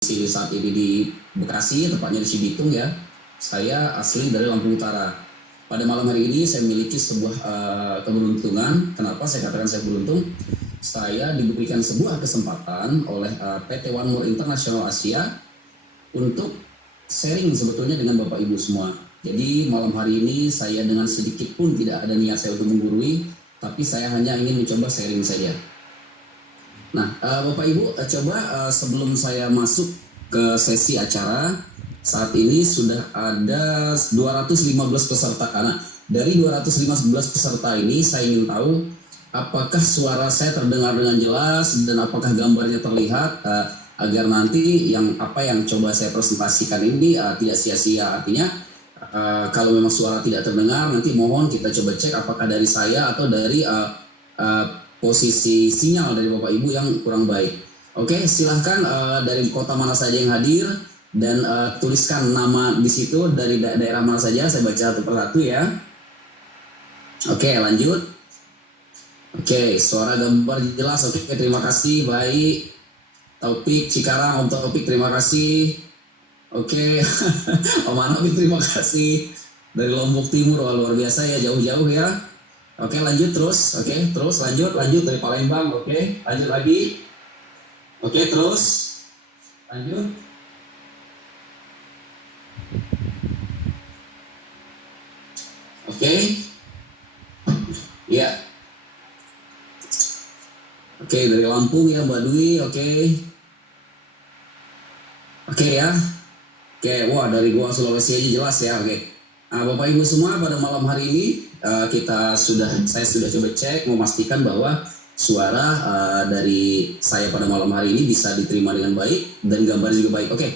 saat ini di Bekasi, tepatnya di Cibitung ya. Saya asli dari Lampung Utara. Pada malam hari ini saya memiliki sebuah keberuntungan. Kenapa saya katakan saya beruntung? Saya diberikan sebuah kesempatan oleh PT One More International Asia untuk sharing sebetulnya dengan Bapak Ibu semua. Jadi malam hari ini saya dengan sedikit pun tidak ada niat saya untuk menggurui, tapi saya hanya ingin mencoba sharing saja. Nah, Bapak Ibu, coba sebelum saya masuk ke sesi acara, saat ini sudah ada 215 peserta. Karena dari 215 peserta ini saya ingin tahu apakah suara saya terdengar dengan jelas dan apakah gambarnya terlihat, agar nanti apa yang coba saya presentasikan ini tidak sia-sia. Artinya kalau memang suara tidak terdengar, nanti mohon kita coba cek apakah dari saya atau dari posisi sinyal dari Bapak Ibu yang kurang baik. Oke, silahkan dari kota mana saja yang hadir dan tuliskan nama di situ, dari daerah mana saja. Saya baca satu persatu ya. Oke, lanjut. Oke, suara gambar jelas. Oke, terima kasih. Baik. Taufik Cikarang, Om Taufik terima kasih. Oke, Om Anabik terima kasih. Dari Lombok Timur, wah, luar biasa ya, jauh-jauh ya. Oke, lanjut terus. Oke, terus lanjut dari Palembang. Oke, lanjut lagi. Oke, terus lanjut. Oke. Ya. Oke, dari Lampung ya Mbak Dwi. Oke. Oke ya. Oke, wah dari Goa Sulawesi aja jelas ya. Oke. Nah, Bapak Ibu semua, pada malam hari ini saya sudah coba cek memastikan bahwa suara dari saya pada malam hari ini bisa diterima dengan baik dan gambar juga baik. Oke.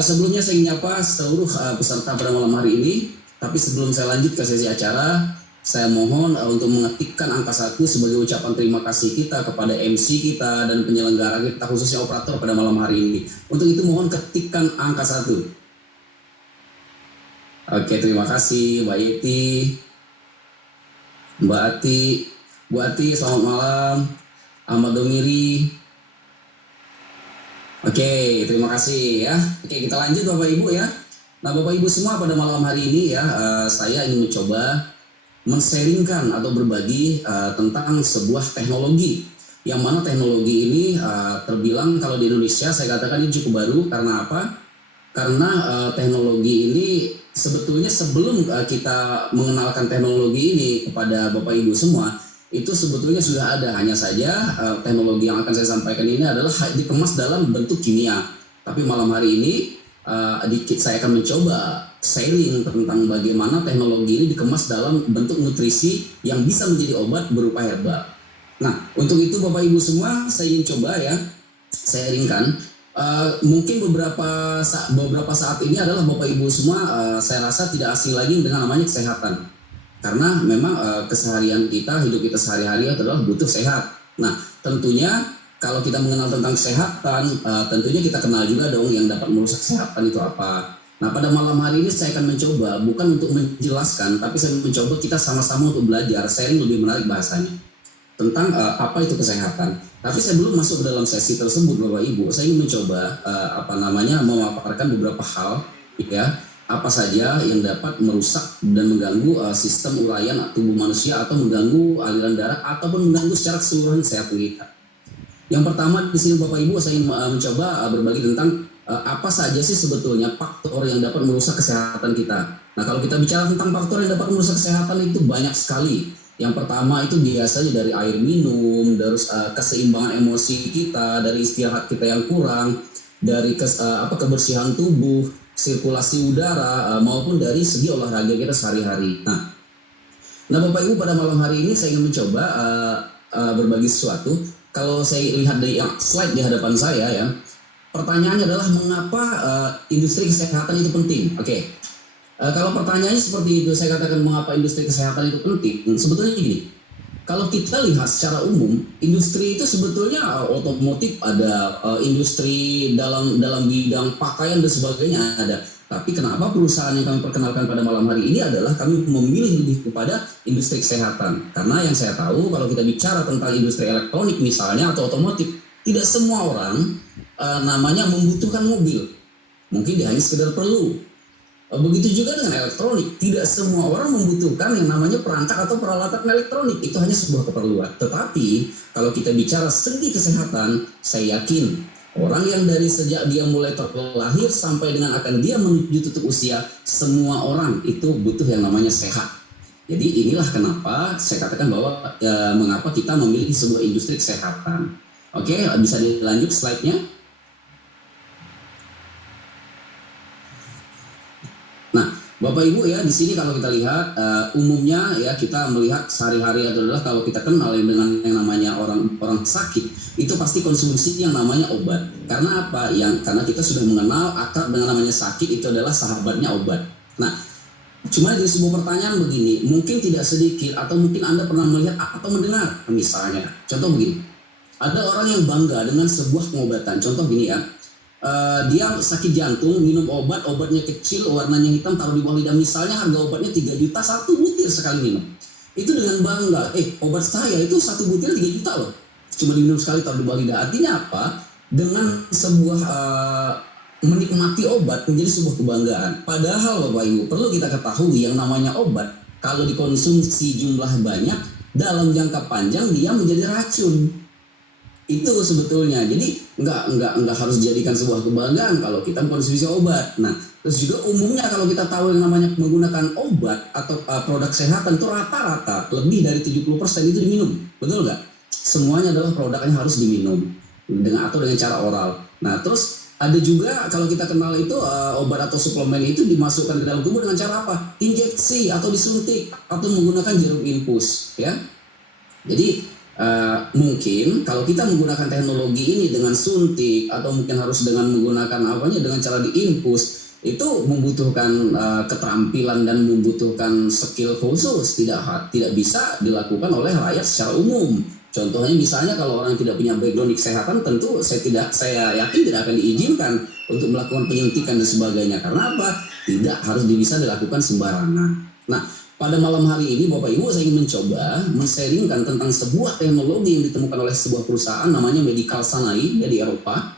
Sebelumnya saya ingin nyapa seluruh peserta pada malam hari ini. Tapi sebelum saya lanjut ke sesi acara, saya mohon untuk mengetikkan angka 1 sebagai ucapan terima kasih kita kepada MC kita dan penyelenggara kita, khususnya operator pada malam hari ini. Untuk itu mohon ketikkan angka 1. Oke, terima kasih Mbak Yeti, Mbak Ati, Bu Ati, selamat malam. Ahmad Domiri. Oke, terima kasih ya. Oke, kita lanjut Bapak Ibu ya. Nah, Bapak Ibu semua, pada malam hari ini ya, saya ingin mencoba men-sharingkan atau berbagi tentang sebuah teknologi, yang mana teknologi ini terbilang kalau di Indonesia saya katakan ini cukup baru. Karena apa? Karena teknologi ini sebetulnya sebelum kita mengenalkan teknologi ini kepada Bapak Ibu semua, itu sebetulnya sudah ada. Hanya saja teknologi yang akan saya sampaikan ini adalah dikemas dalam bentuk kimia. Tapi malam hari ini saya akan mencoba sharing tentang bagaimana teknologi ini dikemas dalam bentuk nutrisi yang bisa menjadi obat berupa herbal. Nah, untuk itu Bapak Ibu semua, saya ingin coba ya sharingkan. Mungkin beberapa saat ini adalah Bapak Ibu semua, saya rasa tidak asing lagi dengan namanya kesehatan. Karena memang keseharian kita, hidup kita sehari-hari adalah butuh sehat. Nah, tentunya kalau kita mengenal tentang kesehatan, tentunya kita kenal juga dong yang dapat merusak kesehatan itu apa. Nah, pada malam hari ini saya akan mencoba, bukan untuk menjelaskan, tapi saya mencoba kita sama-sama untuk belajar, sharing lebih menarik bahasanya, tentang apa itu kesehatan. Tapi saya belum masuk ke dalam sesi tersebut Bapak Ibu, saya ingin mencoba memaparkan beberapa hal ya, apa saja yang dapat merusak dan mengganggu sistem uraian tubuh manusia, atau mengganggu aliran darah, ataupun mengganggu secara keseluruhan kesehatan kita. Yang pertama di sini Bapak Ibu, saya ingin mencoba berbagi tentang apa saja sih sebetulnya faktor yang dapat merusak kesehatan kita. Nah, kalau kita bicara tentang faktor yang dapat merusak kesehatan itu banyak sekali. Yang pertama itu biasanya dari air minum, terus keseimbangan emosi kita, dari istirahat kita yang kurang, dari kebersihan tubuh, sirkulasi udara, maupun dari segi olahraga kita sehari-hari. Nah Bapak Ibu, pada malam hari ini saya ingin mencoba berbagi sesuatu. Kalau saya lihat dari slide di hadapan saya ya, pertanyaannya adalah mengapa industri kesehatan itu penting. Oke. Kalau pertanyaannya seperti itu, saya katakan mengapa industri kesehatan itu penting. Sebetulnya gini, kalau kita lihat secara umum, industri itu sebetulnya otomotif ada, industri dalam bidang pakaian dan sebagainya ada. Tapi kenapa perusahaan yang kami perkenalkan pada malam hari ini adalah kami memilih lebih kepada industri kesehatan? Karena yang saya tahu, kalau kita bicara tentang industri elektronik misalnya atau otomotif, tidak semua orang namanya membutuhkan mobil. Mungkin dia hanya sekedar perlu. Begitu juga dengan elektronik, tidak semua orang membutuhkan yang namanya perangkat atau peralatan elektronik, itu hanya sebuah keperluan. Tetapi kalau kita bicara segi kesehatan, saya yakin orang yang dari sejak dia mulai terlahir sampai dengan akan dia menuju tutup usia, semua orang itu butuh yang namanya sehat. Jadi inilah kenapa saya katakan bahwa mengapa kita memiliki sebuah industri kesehatan. Oke, bisa dilanjut slide-nya. Nah, Bapak Ibu ya, di sini kalau kita lihat umumnya ya kita melihat sehari-hari adalah kalau kita kenal dengan yang namanya orang sakit, itu pasti konsumsi yang namanya obat. Karena apa? Karena kita sudah mengenal akrab dengan namanya sakit, itu adalah sahabatnya obat. Nah, cuma jadi sebuah pertanyaan begini, mungkin tidak sedikit atau mungkin Anda pernah melihat atau mendengar misalnya, contoh begini, ada orang yang bangga dengan sebuah pengobatan, contoh gini ya, dia sakit jantung, minum obatnya kecil, warnanya hitam, taruh di bawah lidah, misalnya harga obatnya 3 juta, 1 butir sekali minum. Itu dengan bangga, obat saya itu 1 butir 3 juta loh, cuma diminum sekali, taruh di bawah lidah. Artinya apa? Dengan sebuah menikmati obat menjadi sebuah kebanggaan. Padahal Bapak Ibu, perlu kita ketahui yang namanya obat, kalau dikonsumsi jumlah banyak, dalam jangka panjang dia menjadi racun. Itu sebetulnya, jadi nggak harus dijadikan sebuah kebanggaan kalau kita mengkonsumsi obat. Nah, terus juga umumnya kalau kita tahu yang namanya menggunakan obat atau produk kesehatan itu rata-rata lebih dari 70% itu diminum, betul nggak? Semuanya adalah produk yang harus diminum dengan cara oral. Nah, terus ada juga kalau kita kenal itu obat atau suplemen itu dimasukkan ke dalam tubuh dengan cara apa? Injeksi atau disuntik atau menggunakan jarum infus, ya. Jadi mungkin kalau kita menggunakan teknologi ini dengan suntik atau mungkin harus dengan menggunakan dengan cara diinfus, itu membutuhkan keterampilan dan membutuhkan skill khusus, tidak bisa dilakukan oleh rakyat secara umum. Contohnya misalnya kalau orang tidak punya background kesehatan, tentu saya yakin tidak akan diizinkan untuk melakukan penyuntikan dan sebagainya. Karena apa? Tidak harus bisa dilakukan sembarangan. Nah, pada malam hari ini Bapak Ibu saya ingin mencoba men-sharingkan tentang sebuah teknologi yang ditemukan oleh sebuah perusahaan namanya Medical Sanai di Eropa.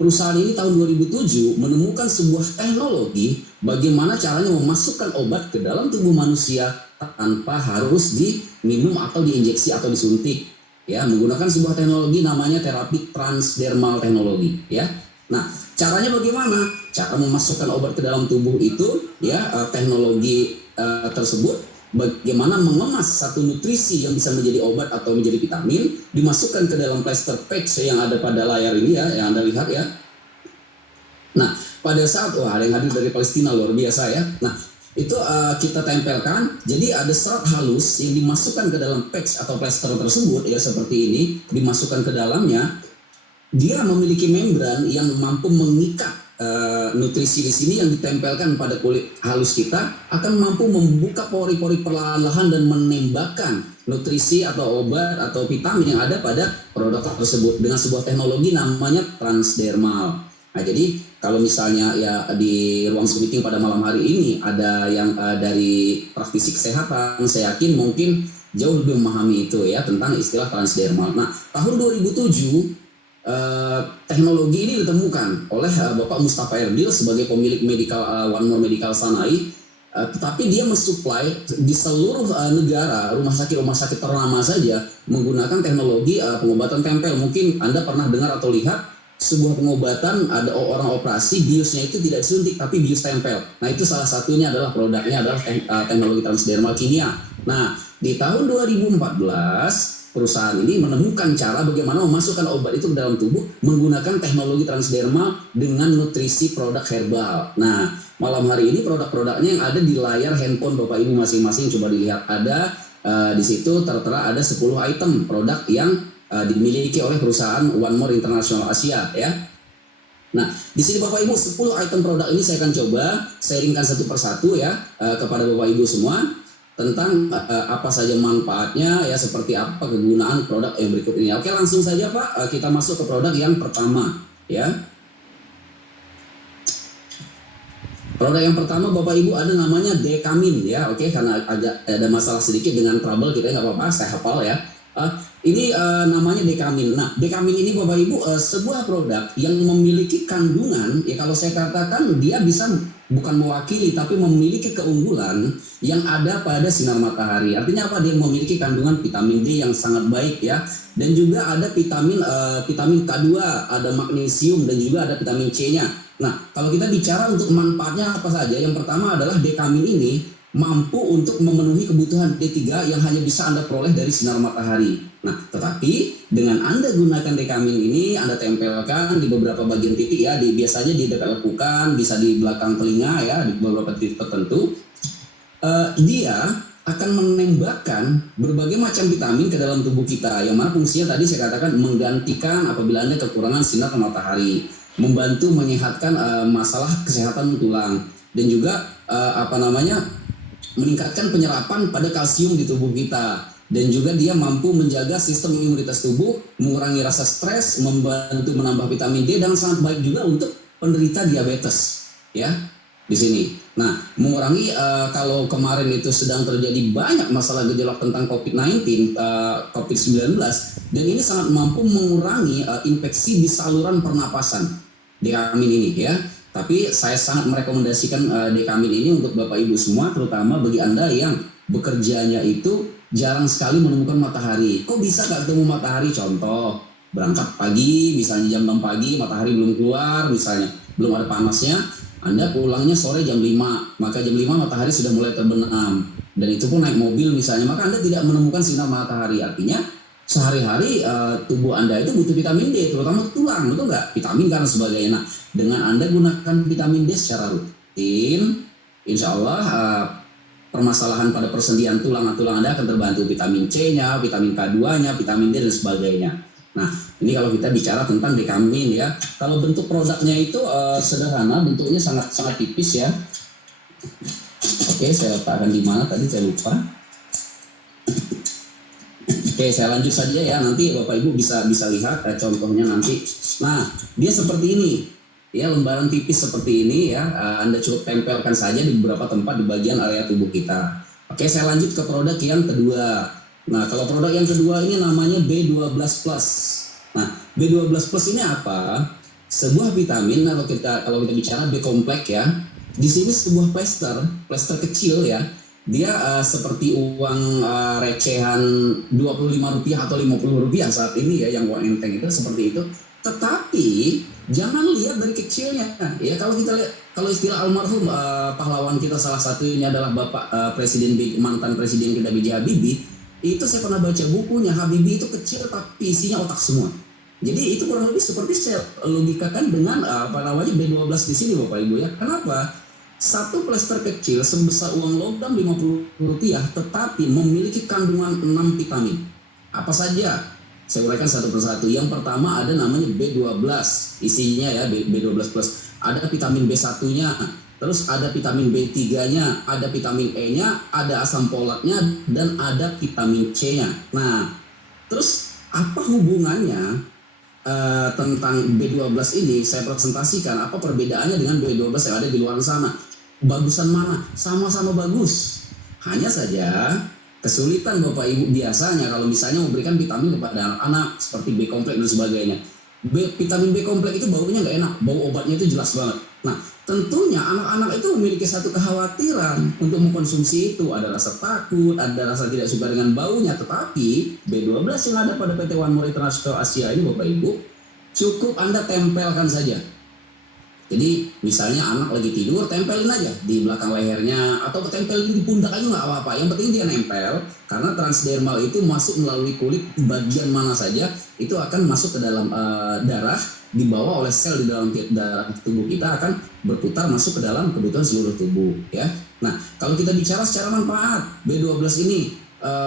Perusahaan ini tahun 2007 menemukan sebuah teknologi bagaimana caranya memasukkan obat ke dalam tubuh manusia tanpa harus diminum atau diinjeksi atau disuntik. Ya, menggunakan sebuah teknologi namanya terapi transdermal teknologi, ya. Nah, caranya bagaimana? Cara memasukkan obat ke dalam tubuh itu, ya, teknologi tersebut bagaimana mengemas satu nutrisi yang bisa menjadi obat atau menjadi vitamin, dimasukkan ke dalam plaster patch yang ada pada layar ini ya, yang Anda lihat ya. Nah, pada saat ada yang hadir dari Palestina luar biasa ya. Nah, itu kita tempelkan, jadi ada serat halus yang dimasukkan ke dalam patch atau plaster tersebut ya, seperti ini, dimasukkan ke dalamnya. Dia memiliki membran yang mampu mengikat nutrisi di sini yang ditempelkan pada kulit halus kita, akan mampu membuka pori-pori perlahan-lahan dan menembakkan nutrisi atau obat atau vitamin yang ada pada produk tersebut dengan sebuah teknologi namanya transdermal. Nah, jadi kalau misalnya ya di ruang meeting pada malam hari ini ada yang dari praktisi kesehatan, saya yakin mungkin jauh lebih memahami itu ya tentang istilah transdermal. Nah, tahun 2007 teknologi ini ditemukan oleh Bapak Mustafa Erdil sebagai pemilik One More Medical Sanai, tetapi dia mensuplai di seluruh negara rumah sakit ternama saja menggunakan teknologi pengobatan tempel. Mungkin Anda pernah dengar atau lihat sebuah pengobatan, ada orang operasi biusnya itu tidak disuntik tapi bius tempel. Nah, itu salah satunya adalah produknya adalah teknologi transdermal kimia. Nah, di tahun 2014 perusahaan ini menemukan cara bagaimana memasukkan obat itu ke dalam tubuh menggunakan teknologi transdermal dengan nutrisi produk herbal. Nah, malam hari ini produk-produknya yang ada di layar handphone Bapak Ibu masing-masing, coba dilihat, ada di situ tertera ada 10 item produk yang dimiliki oleh perusahaan One More International Asia ya. Nah, di sini Bapak Ibu 10 item produk ini saya akan coba sharingkan satu persatu ya kepada Bapak Ibu semua tentang apa saja manfaatnya ya, seperti apa kegunaan produk yang berikut ini. Oke, langsung saja Pak, kita masuk ke produk yang pertama ya. Produk yang pertama Bapak Ibu ada namanya Dekamin ya. Oke, karena ada masalah sedikit dengan trouble kita nggak apa-apa, saya hafal ya. Ini namanya Dekamin. Nah, Dekamin ini Bapak Ibu sebuah produk yang memiliki kandungan, ya kalau saya katakan dia bisa bukan mewakili tapi memiliki keunggulan yang ada pada sinar matahari. Artinya apa? Dia memiliki kandungan vitamin D yang sangat baik ya. Dan juga ada vitamin K2, ada magnesium dan juga ada vitamin C-nya. Nah, kalau kita bicara untuk manfaatnya apa saja? Yang pertama adalah Dekamin ini mampu untuk memenuhi kebutuhan D3 yang hanya bisa Anda peroleh dari sinar matahari. Nah, tetapi dengan Anda gunakan Dekamin ini, Anda tempelkan di beberapa bagian titik ya, biasanya di dekat lekukan, bisa di belakang telinga ya, di beberapa titik tertentu. Dia akan menembakkan berbagai macam vitamin ke dalam tubuh kita, yang mana fungsinya tadi saya katakan menggantikan apabila Anda kekurangan sinar matahari, membantu menyehatkan masalah kesehatan tulang, dan juga meningkatkan penyerapan pada kalsium di tubuh kita, dan juga dia mampu menjaga sistem imunitas tubuh, mengurangi rasa stres, membantu menambah vitamin D, dan sangat baik juga untuk penderita diabetes ya di sini. Nah, mengurangi kalau kemarin itu sedang terjadi banyak masalah gejolak tentang COVID-19, COVID-19, dan ini sangat mampu mengurangi infeksi di saluran pernapasan Dekamin ini ya. Tapi saya sangat merekomendasikan Dekamin ini untuk Bapak Ibu semua, terutama bagi Anda yang bekerjanya itu jarang sekali menemukan matahari. Kok bisa gak ketemu matahari? Contoh, berangkat pagi, misalnya jam 6 pagi, matahari belum keluar, misalnya belum ada panasnya, Anda pulangnya sore jam 5, maka jam 5 matahari sudah mulai terbenam. Dan itu pun naik mobil misalnya, maka Anda tidak menemukan sinar matahari. Artinya sehari-hari tubuh Anda itu butuh vitamin D, terutama tulang, betul nggak? Vitamin dan sebagainya. Nah, dengan Anda gunakan vitamin D secara rutin, insya Allah permasalahan pada persendian tulang Anda akan terbantu. Vitamin C-nya, vitamin K2-nya, vitamin D dan sebagainya. Nah, ini kalau kita bicara tentang Dekamin ya. Kalau bentuk produknya itu sederhana, bentuknya sangat tipis ya. Oke, saya letakkan di mana tadi saya lupa. Oke, saya lanjut saja ya. Nanti Bapak Ibu bisa lihat contohnya nanti. Nah, dia seperti ini. Ya, lembaran tipis seperti ini ya. Anda cukup tempelkan saja di beberapa tempat di bagian area tubuh kita. Oke, saya lanjut ke produk yang kedua. Nah, kalau produk yang kedua ini namanya B12 Plus. Nah, B12 Plus ini apa? Sebuah vitamin kalau kita bicara B kompleks ya. Di sini sebuah plester kecil ya. Dia seperti uang recehan Rp25 atau Rp50 saat ini ya, yang uang enteng itu seperti itu. Tetapi jangan lihat dari kecilnya ya. Kalau kita lihat, kalau istilah almarhum pahlawan kita salah satunya adalah Bapak mantan presiden kita B.J. Habibie, itu saya pernah baca bukunya. Habibie itu kecil tapi isinya otak semua. Jadi itu kurang lebih seperti saya logikakan dengan B12 di sini Bapak Ibu ya. Kenapa? Satu plester kecil sebesar uang logam Rp50 tetapi memiliki kandungan 6 vitamin. Apa saja? Saya uraikan satu persatu. Yang pertama ada namanya B12, isinya ya B12 plus. Ada vitamin B1-nya, terus ada vitamin B3-nya, ada vitamin E-nya, ada asam folatnya, dan ada vitamin C-nya. Nah, terus apa hubungannya tentang B12 ini? Saya presentasikan apa perbedaannya dengan B12 yang ada di luar sana. Bagusan mana? Sama-sama bagus. Hanya saja kesulitan Bapak Ibu biasanya kalau misalnya memberikan vitamin kepada anak-anak seperti B kompleks dan sebagainya. Vitamin B kompleks itu baunya nggak enak, bau obatnya itu jelas banget. Nah, tentunya anak-anak itu memiliki satu kekhawatiran untuk mengkonsumsi itu. Ada rasa takut, ada rasa tidak suka dengan baunya. Tetapi B12 yang ada pada PT One More International Asia ini Bapak Ibu, cukup Anda tempelkan saja. Jadi misalnya anak lagi tidur, tempelin aja di belakang lehernya, atau tempelin di pundak aja nggak apa-apa. Yang penting dia nempel, karena transdermal itu masuk melalui kulit bagian mana saja, itu akan masuk ke dalam darah, dibawa oleh sel di dalam darah tubuh kita, akan berputar masuk ke dalam kebutuhan seluruh tubuh. Ya. Nah, kalau kita bicara secara manfaat, B12 ini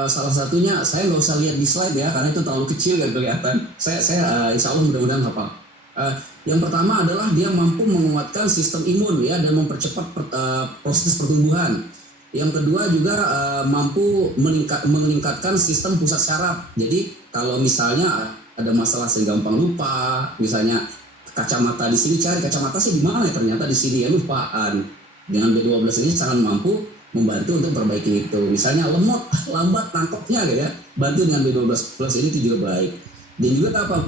salah satunya, saya nggak usah lihat di slide ya, karena itu terlalu kecil nggak kelihatan. Saya insya Allah mudah-mudahan hafal. Yang pertama adalah dia mampu menguatkan sistem imun ya, dan mempercepat proses pertumbuhan. Yang kedua juga mampu meningkatkan sistem pusat saraf. Jadi kalau misalnya ada masalah saya gampang lupa, misalnya kacamata di sini, cari kacamata sih di mana ya, ternyata di sini ya, lupaan. Dengan B12 ini sangat mampu membantu untuk perbaiki itu. Misalnya lemot, lambat nangkepnya gitu ya. bantu dengan B12 plus ini itu juga baik. Dan juga apa,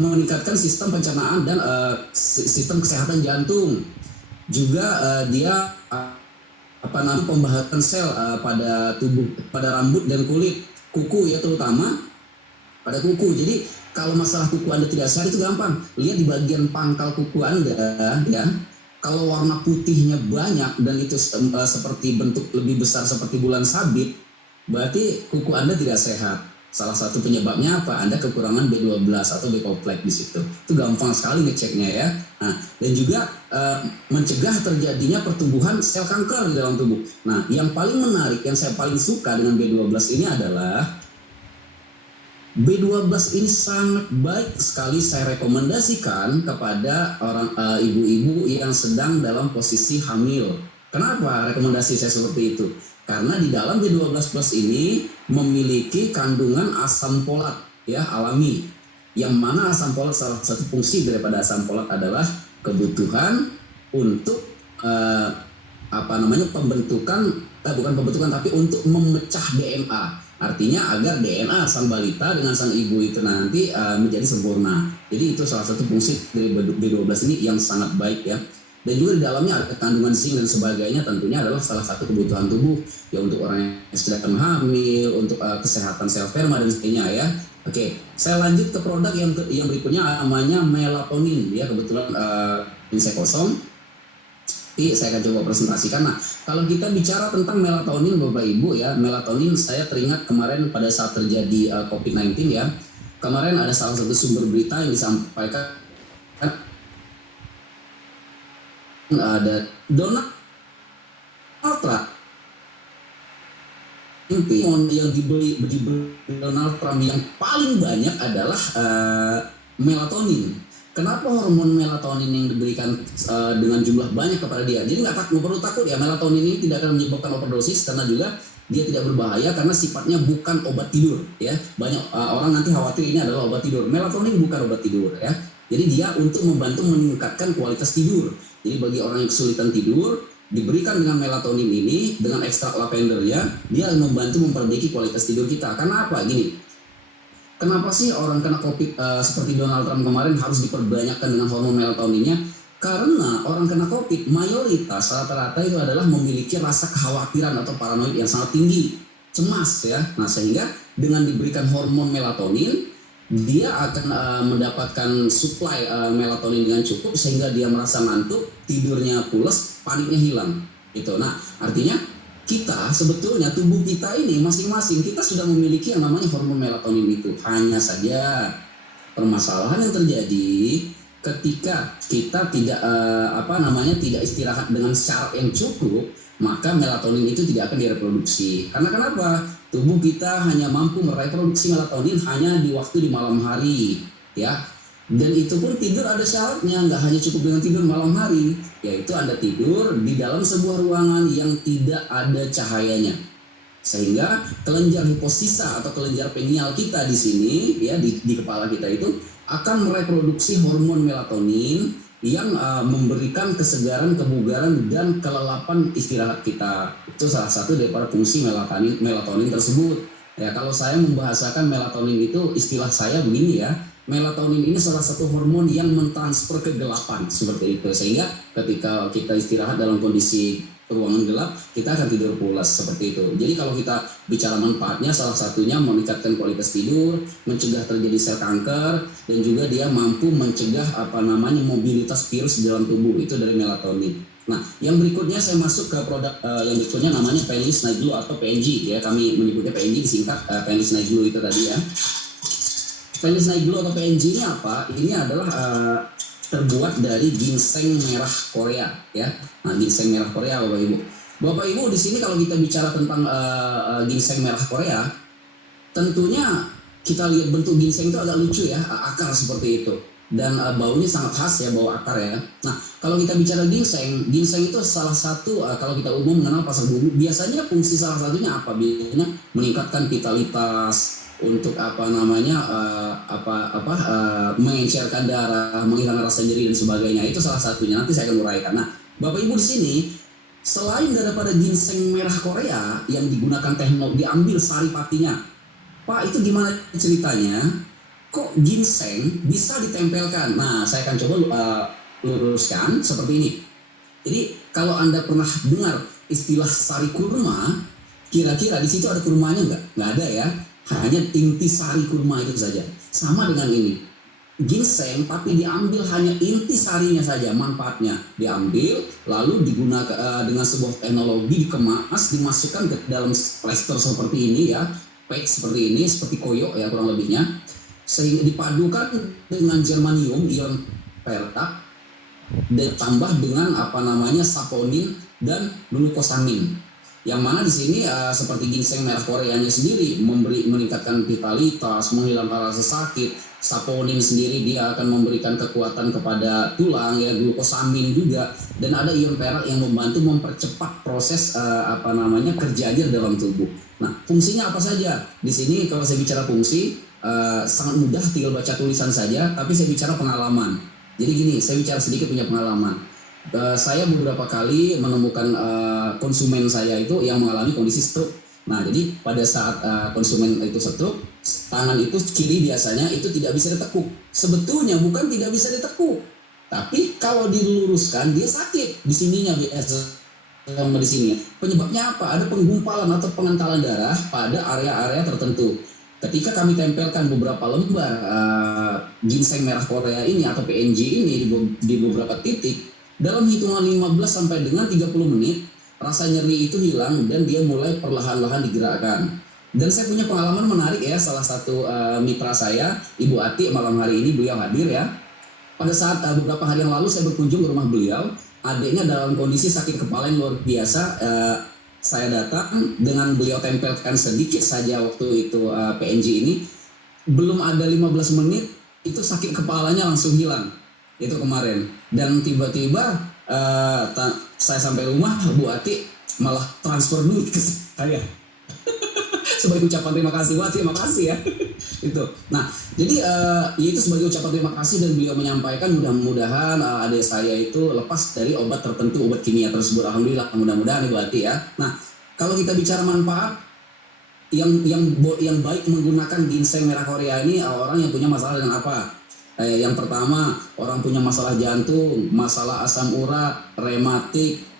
meningkatkan sistem pencernaan dan sistem kesehatan jantung. Juga dia apa namanya, pembahasan sel pada tubuh, pada rambut dan kulit, kuku ya, terutama pada kuku. Jadi kalau masalah kuku Anda tidak sehat itu gampang. Lihat di bagian pangkal kuku Anda ya. Kalau warna putihnya banyak dan itu seperti bentuk lebih besar seperti bulan sabit, berarti kuku Anda tidak sehat. Salah satu penyebabnya apa? Anda kekurangan B12 atau B-kompleks di situ. Itu gampang sekali ngeceknya ya. Nah, dan juga mencegah terjadinya pertumbuhan sel kanker di dalam tubuh. Nah, yang paling menarik, yang saya paling suka dengan B12 ini adalah B12 ini sangat baik sekali saya rekomendasikan kepada orang ibu-ibu yang sedang dalam posisi hamil. Kenapa rekomendasi saya seperti itu? Karena di dalam B12 plus ini memiliki kandungan asam folat ya, alami. Yang mana asam folat, salah satu fungsi daripada asam folat adalah kebutuhan untuk apa namanya, pembentukan bukan pembentukan tapi untuk memecah DNA. Artinya agar DNA sang balita dengan sang ibu itu nanti menjadi sempurna. Jadi itu salah satu fungsi dari B12 ini yang sangat baik ya. Dan juga di dalamnya ada kandungan zinc dan sebagainya, tentunya adalah salah satu kebutuhan tubuh ya untuk orang yang sedang hamil, untuk kesehatan sel sperma dan sebagainya ya. Oke, saya lanjut ke produk yang berikutnya, namanya melatonin ya. Kebetulan ini saya kosong, jadi saya akan coba presentasikan. Nah, kalau kita bicara tentang melatonin Bapak Ibu ya, melatonin saya teringat kemarin pada saat terjadi COVID-19 ya. Kemarin ada salah satu sumber berita yang disampaikan ada Donald Trump yang dibeli Donald Trump yang paling banyak adalah melatonin. Kenapa hormon melatonin yang diberikan dengan jumlah banyak kepada dia? Jadi nggak perlu takut ya, melatonin ini tidak akan menyebabkan overdosis karena juga dia tidak berbahaya karena sifatnya bukan obat tidur ya. Banyak orang nanti khawatir ini adalah obat tidur. Melatonin bukan obat tidur ya. Jadi dia untuk membantu meningkatkan kualitas tidur. Jadi bagi orang yang kesulitan tidur, diberikan dengan melatonin ini dengan ekstrak lavendernya, dia membantu memperbaiki kualitas tidur kita. Karena apa? Gini, kenapa sih orang kena COVID seperti Donald Trump kemarin harus diperbanyakkan dengan hormon melatoninnya? Karena orang kena COVID mayoritas rata-rata itu adalah memiliki rasa kekhawatiran atau paranoid yang sangat tinggi, cemas ya. Nah, sehingga dengan diberikan hormon melatonin, dia akan mendapatkan suplai melatonin dengan cukup sehingga dia merasa ngantuk, tidurnya pules, paniknya hilang. Gitu. Nah, artinya kita sebetulnya tubuh kita ini masing-masing kita sudah memiliki yang namanya hormon melatonin itu. Hanya saja permasalahan yang terjadi ketika kita tidak tidak istirahat dengan syarat yang cukup, maka melatonin itu tidak akan direproduksi. Karena kenapa? Tubuh kita hanya mampu mereproduksi melatonin hanya di waktu di malam hari, ya. Dan itu pun tidur ada syaratnya, nggak hanya cukup dengan tidur malam hari, yaitu Anda tidur di dalam sebuah ruangan yang tidak ada cahayanya. Sehingga kelenjar hipofisa atau kelenjar pineal kita di sini, ya di kepala kita itu akan mereproduksi hormon melatonin yang memberikan kesegaran, kebugaran, dan kelelapan istirahat kita. Itu salah satu daripada fungsi melatonin tersebut. Ya, kalau saya membahasakan melatonin itu, istilah saya begini ya, melatonin ini salah satu hormon yang mentransfer kegelapan, seperti itu. Sehingga ketika kita istirahat dalam kondisi ruangan gelap, kita akan tidur pulas seperti itu. Jadi kalau kita bicara manfaatnya, salah satunya meningkatkan kualitas tidur, mencegah terjadi sel kanker, dan juga dia mampu mencegah mobilitas virus di dalam tubuh, itu dari melatonin. Nah, yang berikutnya saya masuk ke produk yang berikutnya, namanya Painless Night Glow atau PNG ya. Kami menyebutnya PNG, disingkat Painless Night Glow itu tadi ya. Painless Night Glow atau PNG ini apa? Ini adalah terbuat dari ginseng merah Korea ya. Nah, ginseng merah Korea Bapak Ibu. Bapak Ibu di sini kalau kita bicara tentang ginseng merah Korea, tentunya kita lihat bentuk ginseng itu agak lucu ya, akar seperti itu. Dan baunya sangat khas ya, bau akar ya. Nah, kalau kita bicara ginseng itu salah satu kalau kita umum mengenal pasar bumbu, biasanya fungsi salah satunya apa? Biasanya meningkatkan vitalitas, untuk mengencerkan darah, menghilangkan rasa nyeri dan sebagainya. Itu salah satunya, nanti saya akan uraikan. Nah, Bapak Ibu di sini, selain daripada ginseng merah Korea yang digunakan teknologi, diambil saripatinya Pak, itu gimana ceritanya? Kok ginseng bisa ditempelkan? Nah, saya akan coba luruskan seperti ini. Jadi kalau Anda pernah dengar istilah sari kurma, kira-kira di situ ada kurmanya nggak? Nggak ada ya. Hanya inti sari kurma itu saja. Sama dengan ini. Ginseng tapi diambil hanya inti sarinya saja, manfaatnya diambil lalu digunakan dengan sebuah teknologi dikemas, dimasukkan ke dalam plaster seperti ini ya, pack seperti ini, seperti koyo ya kurang lebihnya, sehingga dipadukan dengan germanium ion perak dan tambah dengan saponin dan glukosamin, yang mana di sini seperti ginseng merah Koreanya sendiri meningkatkan vitalitas, menghilangkan rasa sakit. Saponin sendiri dia akan memberikan kekuatan kepada tulang ya, glukosamin juga, dan ada ion perak yang membantu mempercepat proses kerjanya dalam tubuh. Nah, fungsinya apa saja? Di sini kalau saya bicara fungsi sangat mudah, tinggal baca tulisan saja, tapi saya bicara pengalaman. Jadi gini, saya bicara sedikit punya pengalaman. Saya beberapa kali menemukan konsumen saya itu yang mengalami kondisi stroke. Nah, jadi pada saat konsumen itu stroke, tangan itu kiri biasanya itu tidak bisa ditekuk. Sebetulnya bukan tidak bisa ditekuk, tapi kalau diluruskan dia sakit di sininya di sini. Penyebabnya apa? Ada penggumpalan atau pengentalan darah pada area-area tertentu. Ketika kami tempelkan beberapa lembar ginseng merah Korea ini atau PNG ini di beberapa titik, dalam hitungan 15 sampai dengan 30 menit rasa nyeri itu hilang dan dia mulai perlahan-lahan digerakkan. Dan saya punya pengalaman menarik ya, salah satu mitra saya, Ibu Ati, malam hari ini beliau hadir ya. Pada saat beberapa hari yang lalu saya berkunjung ke rumah beliau, adiknya dalam kondisi sakit kepala yang luar biasa. Saya datang dengan beliau tempelkan sedikit saja waktu itu PNG ini, belum ada 15 menit itu sakit kepalanya langsung hilang. Itu kemarin. Dan tiba-tiba saya sampai rumah, Bu Ati malah transfer duit ke saya. Sebagai ucapan terima kasih, wah terima kasih ya. Itu. Nah, jadi itu sebagai ucapan terima kasih, dan beliau menyampaikan mudah-mudahan adik saya itu lepas dari obat tertentu, obat kimia tersebut. Alhamdulillah, mudah-mudahan Ibu Ati ya. Nah, kalau kita bicara manfaat yang baik menggunakan ginseng merah Korea ini, orang yang punya masalah dengan apa? Yang pertama, orang punya masalah jantung, masalah asam urat, rematik,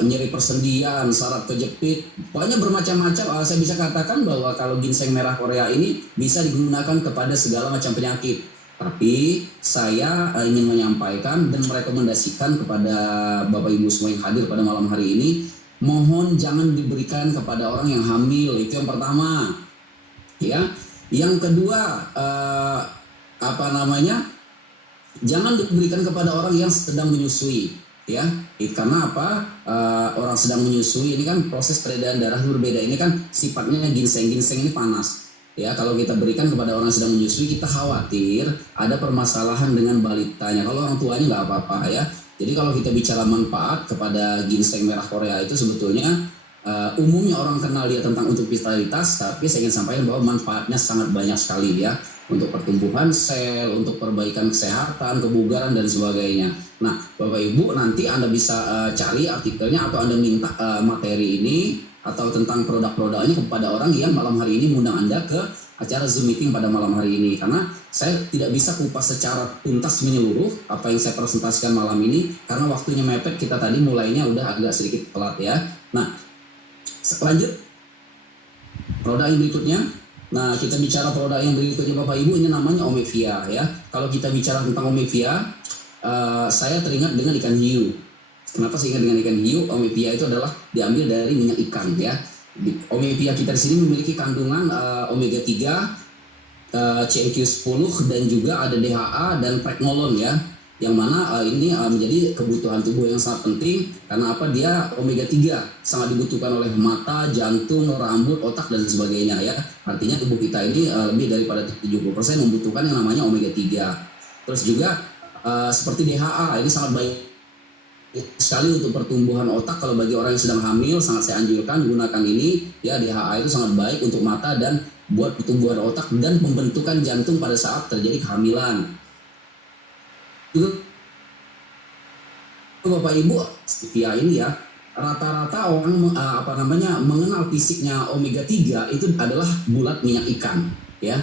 nyeri persendian, saraf kejepit, pokoknya bermacam-macam. Saya bisa katakan bahwa kalau ginseng merah Korea ini bisa digunakan kepada segala macam penyakit. Tapi saya ingin menyampaikan dan merekomendasikan kepada Bapak Ibu semua yang hadir pada malam hari ini, mohon jangan diberikan kepada orang yang hamil. Itu yang pertama. Ya. Yang kedua, jangan diberikan kepada orang yang sedang menyusui. Ya, karena apa? Orang sedang menyusui ini kan proses peredaran darah berbeda. Ini kan sifatnya ginseng ini panas. Ya, kalau kita berikan kepada orang yang sedang menyusui, kita khawatir ada permasalahan dengan balitanya. Kalau orang tuanya nggak apa-apa ya. Jadi kalau kita bicara manfaat kepada ginseng merah Korea itu sebetulnya umumnya orang kenal dia tentang untuk vitalitas, tapi saya ingin sampaikan bahwa manfaatnya sangat banyak sekali ya, untuk pertumbuhan sel, untuk perbaikan kesehatan, kebugaran dan sebagainya. Nah, Bapak Ibu nanti Anda bisa cari artikelnya atau Anda minta materi ini atau tentang produk-produknya kepada orang yang malam hari ini mengundang Anda ke acara Zoom meeting pada malam hari ini, karena saya tidak bisa kupas secara tuntas menyeluruh apa yang saya presentasikan malam ini karena waktunya mepet. Kita tadi mulainya udah agak sedikit telat ya. Nah, lanjut produk yang berikutnya. Nah, kita bicara produk yang berikutnya Bapak Ibu, ini namanya Omevia ya. Kalau kita bicara tentang Omevia, saya teringat dengan ikan hiu. Kenapa saya ingat dengan ikan hiu? Omevia itu adalah diambil dari minyak ikan ya. Omevia kita di sini memiliki kandungan omega 3, CNQ10 dan juga ada DHA dan pregnolon ya. Yang mana ini menjadi kebutuhan tubuh yang sangat penting karena apa? Dia omega 3 sangat dibutuhkan oleh mata, jantung, rambut, otak dan sebagainya ya. Artinya tubuh kita ini lebih daripada 70% membutuhkan yang namanya omega 3. Terus juga seperti DHA ini sangat baik sekali untuk pertumbuhan otak. Kalau bagi orang yang sedang hamil sangat saya anjurkan gunakan ini ya. DHA itu sangat baik untuk mata dan buat pertumbuhan otak dan pembentukan jantung pada saat terjadi kehamilan. Juga Bapak Ibu, stevia ini ya, rata-rata orang mengenal fisiknya omega 3 itu adalah bulat minyak ikan, ya.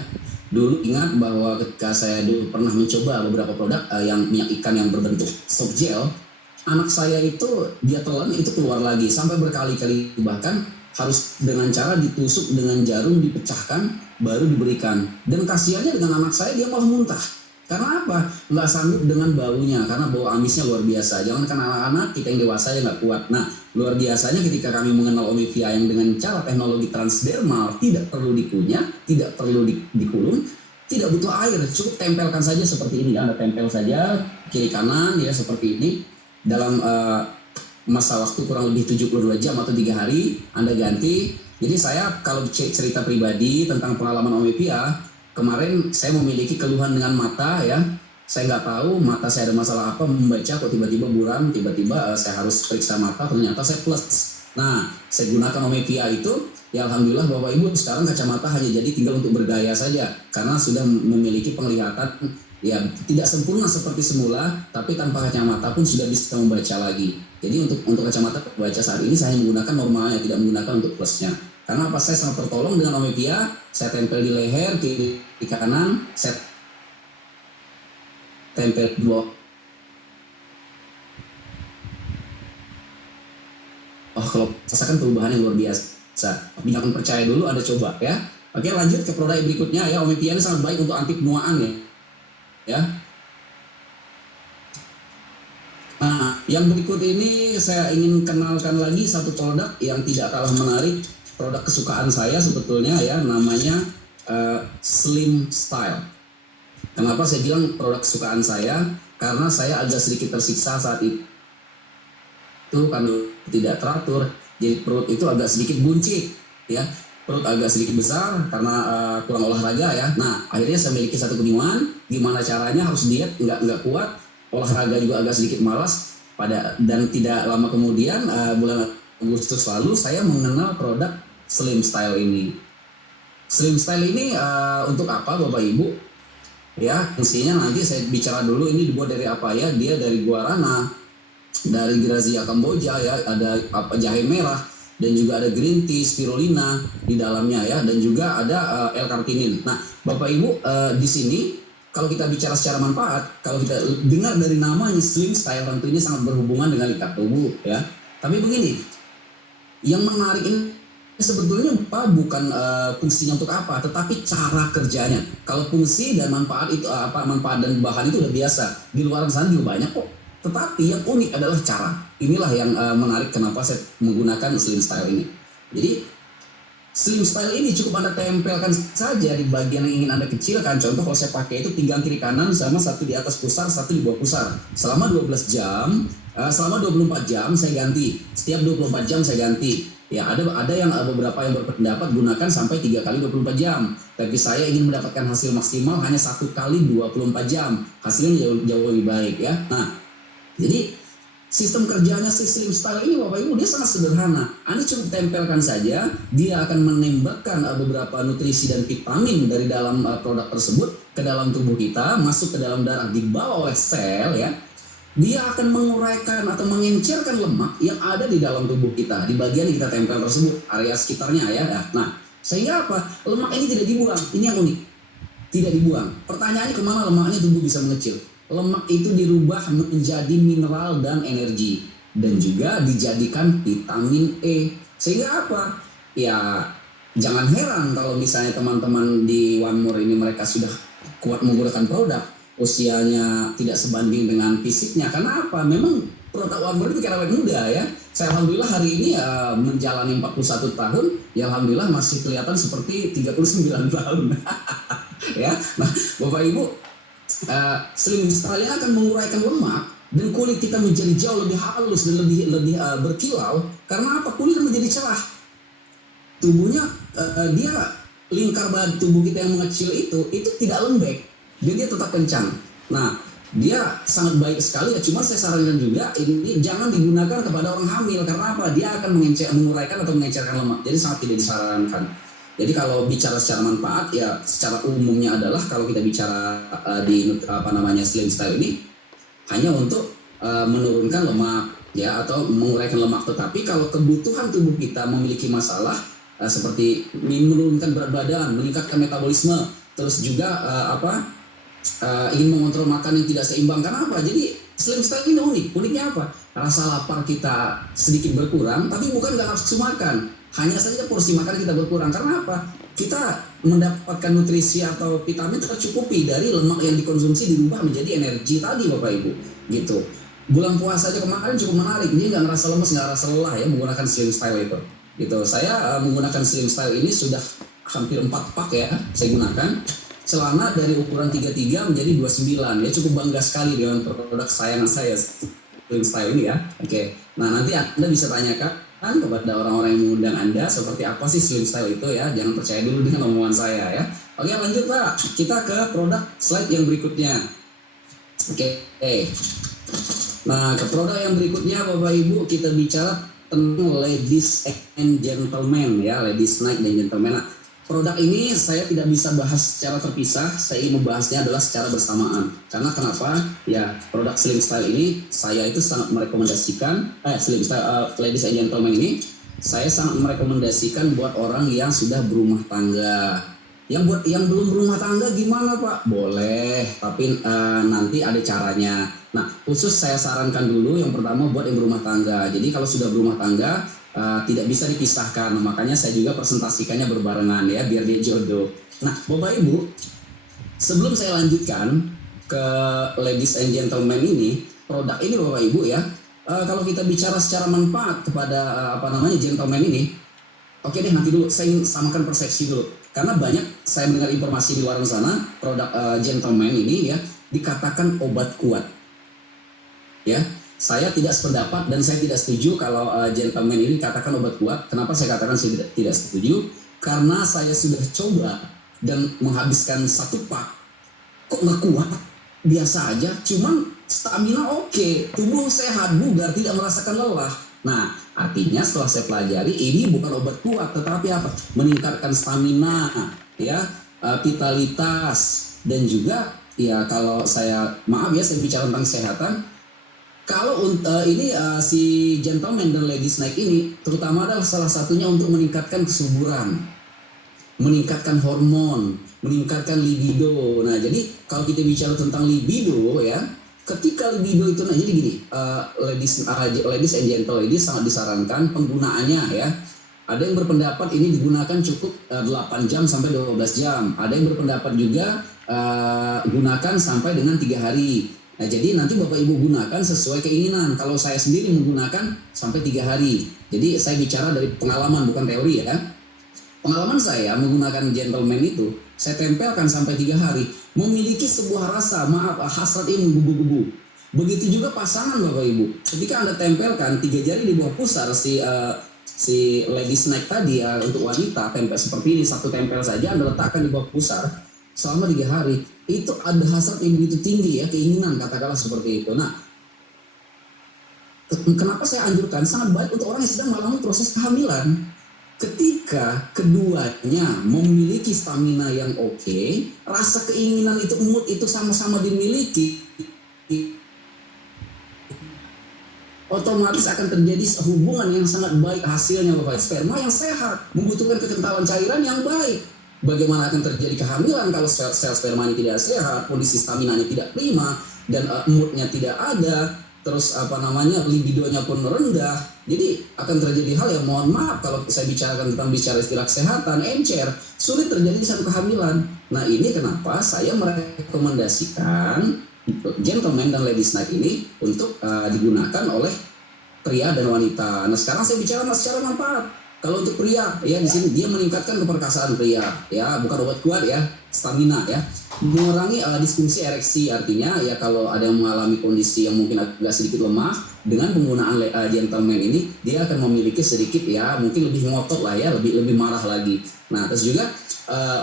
Dulu ingat bahwa ketika saya dulu pernah mencoba beberapa produk yang minyak ikan yang berbentuk soft gel, anak saya itu dia telan itu keluar lagi sampai berkali-kali, bahkan harus dengan cara ditusuk dengan jarum, dipecahkan baru diberikan. Dan kasihannya dengan anak saya, dia malah muntah. Karena apa? Nggak sanggup dengan baunya, karena bau amisnya luar biasa. Jangankan anak-anak, kita yang dewasa ya nggak kuat. Nah, luar biasanya ketika kami mengenal Omivia yang dengan cara teknologi transdermal, tidak perlu dikunyah, tidak perlu dikulung, tidak butuh air, cukup tempelkan saja seperti ini. Anda tempel saja kiri kanan ya seperti ini. Dalam masa waktu kurang lebih 72 jam atau 3 hari, Anda ganti. Jadi saya kalau cerita pribadi tentang pengalaman Omivia, kemarin saya memiliki keluhan dengan mata ya. Saya nggak tahu mata saya ada masalah apa, membaca kok tiba-tiba buram, tiba-tiba saya harus periksa mata, ternyata saya plus. Nah, saya gunakan Omivia itu, ya alhamdulillah Bapak Ibu sekarang kacamata hanya jadi tinggal untuk bergaya saja, karena sudah memiliki penglihatan ya tidak sempurna seperti semula, tapi tanpa kacamata pun sudah bisa membaca lagi. Jadi untuk kacamata baca saat ini saya menggunakan normalnya, tidak menggunakan untuk plusnya. Karena apa, saya sangat tertolong dengan Omivia. Saya tempel di leher kiri kanan, saya tempel di bawah. Oh, kalau rasakan perubahan yang luar biasa. Tapi jangan percaya dulu, Anda coba ya. Oke, lanjut ke produk berikutnya ya. Omivia ini sangat baik untuk anti penuaan ya. Nah, yang berikut ini saya ingin kenalkan lagi satu produk yang tidak kalah menarik, produk kesukaan saya sebetulnya ya, namanya Slim Style. Kenapa saya bilang produk kesukaan saya? Karena saya agak sedikit tersiksa saat itu karena tidak teratur, jadi perut itu agak sedikit buncit ya, perut agak sedikit besar karena kurang olahraga ya. Nah, akhirnya saya memiliki satu kebingungan, gimana caranya, harus diet nggak kuat, olahraga juga agak sedikit malas dan tidak lama kemudian bulan Agustus lalu saya mengenal produk Slim Style ini. Slim Style ini untuk apa Bapak Ibu? Ya, fungsinya nanti saya bicara dulu, ini dibuat dari apa ya? Dia dari guarana, dari Grazia Kamboja ya, ada jahe merah, dan juga ada green tea, spirulina di dalamnya ya, dan juga ada L-carnitine. Nah, Bapak Ibu di sini kalau kita bicara secara manfaat, kalau kita dengar dari namanya Slim Style, tentunya sangat berhubungan dengan ikat tubuh ya. Tapi begini, yang menarik ini sebetulnya bukan fungsinya untuk apa, tetapi cara kerjanya. Kalau fungsi dan manfaat itu manfaat dan bahan itu udah biasa, di luar sana juga banyak kok. Tetapi yang unik adalah cara. Inilah yang menarik kenapa saya menggunakan Slim Style ini. Jadi Slim Style ini cukup Anda tempelkan saja di bagian yang ingin Anda kecilkan. Contoh kalau saya pakai itu pinggang kiri kanan sama satu di atas pusar, satu di bawah pusar. Selama 12 jam, selama 24 jam saya ganti. Setiap 24 jam saya ganti. Ya, ada yang beberapa yang berpendapat gunakan sampai 3 kali 24 jam. Tapi saya ingin mendapatkan hasil maksimal hanya 1 kali 24 jam. Hasilnya jauh lebih baik ya. Nah, jadi sistem kerjanya Slim Style ini Bapak Ibu dia sangat sederhana. Anda cukup tempelkan saja, dia akan menembakkan beberapa nutrisi dan vitamin dari dalam produk tersebut ke dalam tubuh kita, masuk ke dalam darah, dibawa oleh sel ya. Dia akan menguraikan atau mengencerkan lemak yang ada di dalam tubuh kita, di bagian yang kita tempel tersebut, area sekitarnya ya. Nah, sehingga apa? Lemak ini tidak dibuang. Ini yang unik. Tidak dibuang. Pertanyaannya, kemana lemaknya tubuh bisa mengecil? Lemak itu dirubah menjadi mineral dan energi, dan juga dijadikan vitamin E. Sehingga apa? Ya, jangan heran kalau misalnya teman-teman di One More ini mereka sudah kuat menggunakan produk, usianya tidak sebanding dengan fisiknya. Karena apa? Memang produk One More itu kayak awet muda ya. Saya alhamdulillah hari ini menjalani 41 tahun, ya alhamdulillah masih kelihatan seperti 39 tahun. Ya, nah Bapak Ibu, Slim Style akan menguraikan lemak dan kulit kita menjadi jauh lebih halus dan lebih berkilau. Karena apa? Kulit menjadi cerah. Tubuhnya dia lingkar badan tubuh kita yang mengecil itu tidak lembek, jadi dia tetap kencang. Nah, dia sangat baik sekali ya. Cuma saya sarankan juga ini jangan digunakan kepada orang hamil. Karena apa? Dia akan menguraikan atau mengencerkan lemak. Jadi sangat tidak disarankan. Jadi kalau bicara secara manfaat ya secara umumnya adalah kalau kita bicara di Slim Style ini hanya untuk menurunkan lemak ya atau menguraikan lemak. Tetapi kalau kebutuhan tubuh kita memiliki masalah seperti menurunkan berat badan, meningkatkan metabolisme, terus juga ingin mengontrol makan yang tidak seimbang. Karena apa? Jadi slim style ini uniknya apa? Rasa lapar kita sedikit berkurang, tapi bukan nggak nafsu makan, hanya saja porsi makan kita berkurang. Karena apa? Kita mendapatkan nutrisi atau vitamin tercukupi dari lemak yang dikonsumsi dirubah menjadi energi tadi, Bapak Ibu, gitu. Bulan puasa aja kemarin cukup menarik, dia nggak ngerasa lemes, nggak ngerasa lelah ya menggunakan slim style itu, gitu. Saya menggunakan slim style ini sudah hampir 4 pak ya saya gunakan. Celana dari ukuran 33 menjadi 29, ya cukup bangga sekali dengan produk kesayangan saya slim style ini ya. Oke, nah nanti Anda bisa tanyakan kepada orang-orang yang mengundang Anda seperti apa sih slim style itu ya, jangan percaya dulu dengan omongan saya ya. Oke, lanjut Pak, kita ke produk slide yang berikutnya. Oke. Nah, ke produk yang berikutnya Bapak Ibu, kita bicara tentang ladies and gentlemen ya, ladies night dan gentlemen. Nah, produk ini saya tidak bisa bahas secara terpisah, saya ingin membahasnya adalah secara bersamaan. Karena kenapa? Ya, produk slim style ini saya itu sangat merekomendasikan, slim style ladies and gentlemen ini saya sangat merekomendasikan buat orang yang sudah berumah tangga. Yang belum berumah tangga gimana Pak? Boleh, tapi nanti ada caranya. Nah, khusus saya sarankan dulu yang pertama buat yang berumah tangga. Jadi kalau sudah berumah tangga tidak bisa dipisahkan, makanya saya juga presentasikannya berbarengan ya biar dia jodoh. Nah, Bapak Ibu, sebelum saya lanjutkan ke ladies and gentlemen ini, produk ini Bapak Ibu ya, kalau kita bicara secara manfaat kepada gentleman ini, oke deh nanti dulu saya ingin samakan persepsi dulu. Karena banyak saya mendengar informasi di luar sana, produk gentleman ini ya dikatakan obat kuat. Ya, saya tidak sependapat dan saya tidak setuju kalau gentleman ini dikatakan obat kuat. Kenapa saya katakan saya tidak setuju? Karena saya sudah coba dan menghabiskan 1 pak, kok nggak kuat? Biasa aja, cuman stamina oke, tubuh sehat, bugar, tidak merasakan lelah. Nah, artinya setelah saya pelajari ini bukan obat kuat, tetapi apa? Meningkatkan stamina, ya, vitalitas, dan juga ya kalau saya bicara tentang kesehatan. Kalau si gentleman dan ladies night ini terutama adalah salah satunya untuk meningkatkan kesuburan, meningkatkan hormon, meningkatkan libido. Nah, jadi kalau kita bicara tentang libido ya, ketika libido itu jadi gini, ladies and gentle ini sangat disarankan penggunaannya ya. Ada yang berpendapat ini digunakan cukup 8 jam sampai 12 jam. Ada yang berpendapat juga gunakan sampai dengan 3 hari. Nah, jadi nanti Bapak Ibu gunakan sesuai keinginan. Kalau saya sendiri menggunakan sampai 3 hari. Jadi saya bicara dari pengalaman bukan teori ya. Pengalaman saya menggunakan gentleman itu, saya tempelkan sampai 3 hari. Memiliki sebuah rasa, hasrat ini menggebu-gebu. Begitu juga pasangan Bapak Ibu. Ketika Anda tempelkan 3 jari di bawah pusar si ladies night tadi untuk wanita, tempel seperti ini, 1 tempel saja Anda letakkan di bawah pusar selama 3 hari. Itu ada hasrat yang begitu tinggi ya, keinginan katakanlah seperti itu. Nah, kenapa saya anjurkan? Sangat baik untuk orang yang sedang mengalami proses kehamilan. Ketika keduanya memiliki stamina yang oke, rasa keinginan itu, mood itu sama-sama dimiliki, otomatis akan terjadi hubungan yang sangat baik hasilnya Bapak. Sperma yang sehat membutuhkan kekentalan cairan yang baik. Bagaimana akan terjadi kehamilan kalau sel sperma ini tidak sehat, kondisi stamina-nya tidak prima, dan moodnya tidak ada, terus libidonya pun rendah. Jadi akan terjadi hal yang mohon maaf kalau saya bicarakan tentang istilah kesehatan, encer, sulit terjadi di satu kehamilan. Nah, ini kenapa saya merekomendasikan gentleman dan ladies night ini untuk digunakan oleh pria dan wanita. Nah, sekarang saya bicara secara manfaat. Kalau untuk pria, ya di sini dia meningkatkan keperkasaan pria, ya bukan obat kuat ya, stamina ya, mengurangi disfungsi ereksi, artinya ya kalau ada yang mengalami kondisi yang mungkin agak sedikit lemah, dengan penggunaan gentleman ini dia akan memiliki sedikit ya, mungkin lebih ngotot lah ya, lebih marah lagi. Nah, terus juga